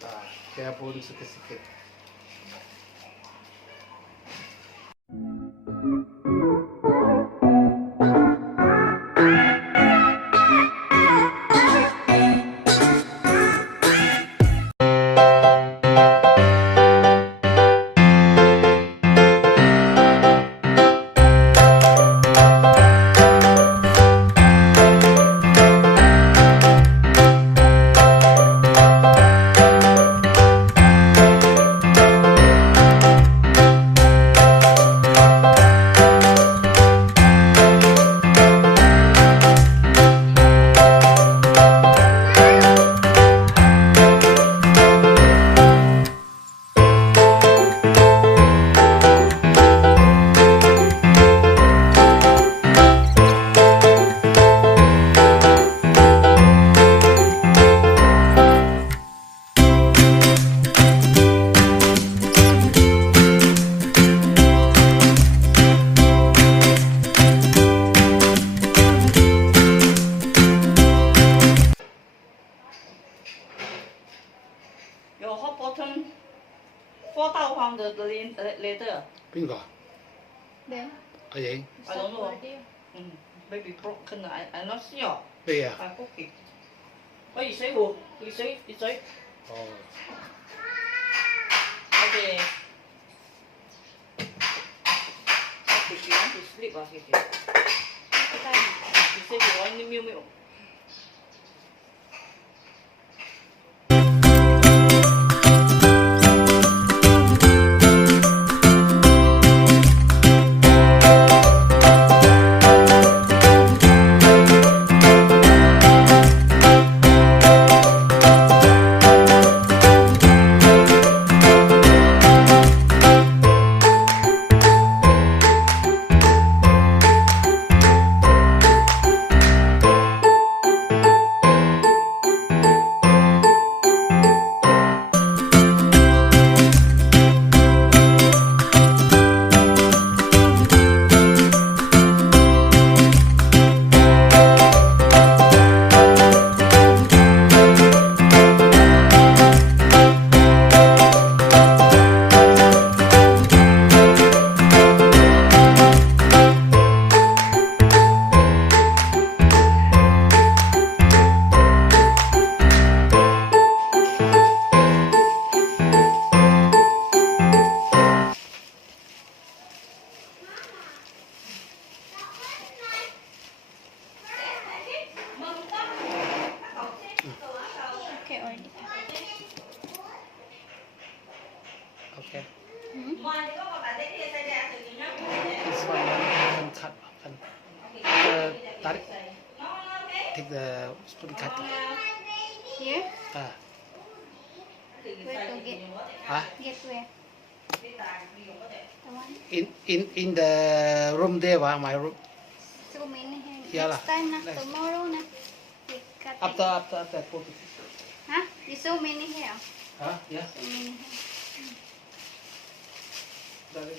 Kaya pun sikit-sikit. Your hot bottom 4,000 later. 邊個？ Then 阿影 I don't know. already. Maybe broken. I'm not sure. 咩啊？ I cook it. 可以水壺，熱水，熱水。哦。Okay. If you want to sleep, okay. You say you want milk. Okay, already. Okay. Hmm? This one cut. Tarik. Take the spoon cut. Here? Ah. Where to get? Ah. Get where? The one? In the room there, my room. So many here. Yeah lah. Next time na, Next. tomorrow na. We cut it. After put it. Huh? There's so many here. Huh? Yeah. So many here. Dari